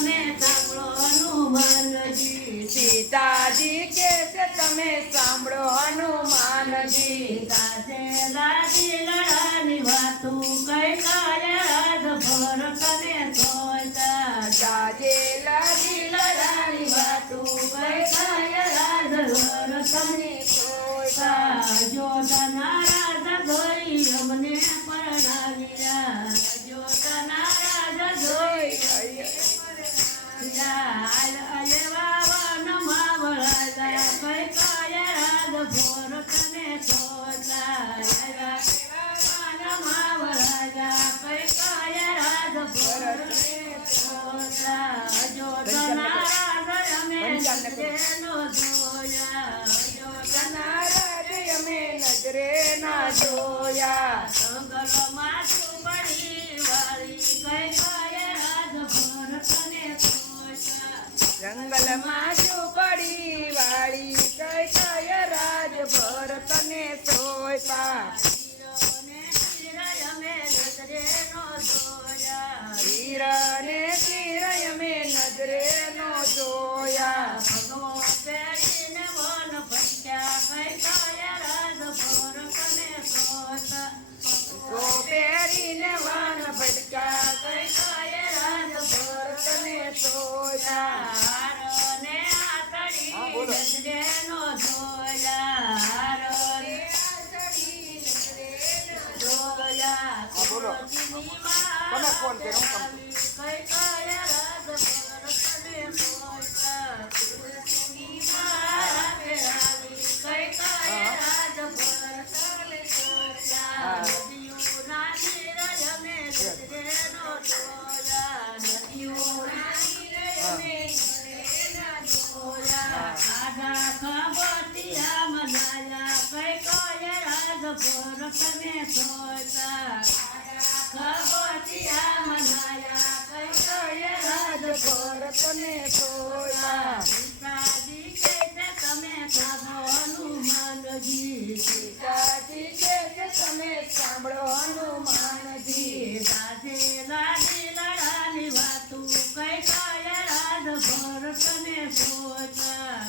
તમે સાંભળો હનુમાનજી સીતાજી કે છે તમે સાંભળો હનુમાનજી ગાજે લાજી લડાની વાતું કઈ કાય રાજ ભરતને સોચા ગાજે લાજી લડાની વાતું કઈ કાય રાજ ભરતને સોચા જોતના રાજા જોઈ અમને પરણાવ્યા જોતના રાજા જોઈ નજરે ના જોયા જંગલમાં ઝૂંપડી વાળી કઈ કાય રાજ ભરતને સોચા જંગલમાં ઝૂંપડી વાળી કઈ કાય રાજ ભરતને સોચા વીર ને વીર અમે નજરે નો જોયા કો પહેરીને વન ભટકા કઈ કાય રાજ ભરતને સોચા બોલો તમે ફોન કર્યો ભરતને સોચા ખબતિયા મનાયા કઈ કાય રાજ ભરતને સોચા સીતાજી કે છે તમે સાંભળો હનુમાનજી સીતાજી કે છે તમે સાંભળો હનુમાનજી ગાજે લાજી લડાની વાતું કઈ કાય રાજ ભરતને સોચા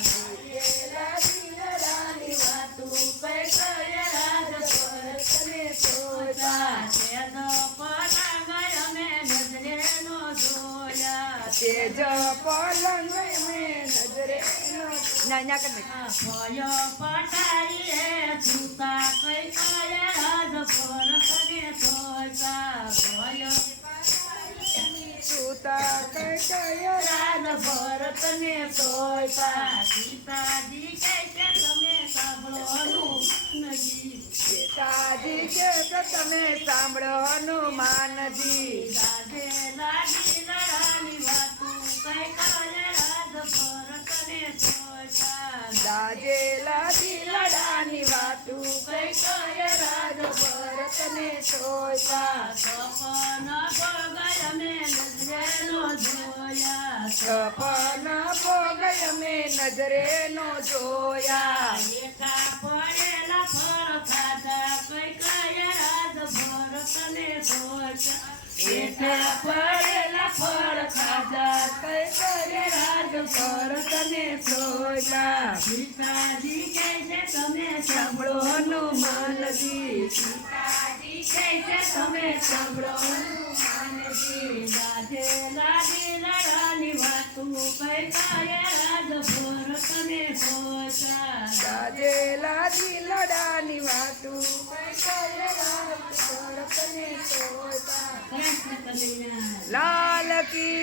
લાજી લડાની વાતું કઈ કાય રાજ ભરતને સોચા તેજ પલંગ મેં નજરે ના કર પટારી સુતા કઈ કાય રાજ ભરતને સોચા સુતા કઈ કાય રાજ ભરતને સોચા સીતાજી કે છે તમે સાંભળો હનુમાનજી સીતાજી કે છે તમે સાંભળો હનુમાનજી ગાજે લાજી લડાની વાતું કઈ કાય રાજ ભરતને સોચા ગાજે લાજી લડાની વાતું કઈ કાય રાજ ભરતને સોચા સપન ભોગય મેં નજરે નો જોયા સપન ભોગય મેં નજરે નો જોયા એકા પડેલા ફળ ખાધા કઈ કાય રાજ ભરતને સોચા એઠા પડેલા ફળ ખાધા કઈ કાય રાજ ભરતને સોચા સીતાજી કે છે તમે સાંભળો હનુમાનજી સીતાજી કે છે તમે સાંભળો હનુમાનજી ગાજે લાજી લડાની વાતું કઈ કાય રાજ ભરતને સોચા ગાજે લાજી લડાની વાતું કઈ કાય રાજ ભરતને સોચા કૃષ્ણ કનૈયા લાલ કી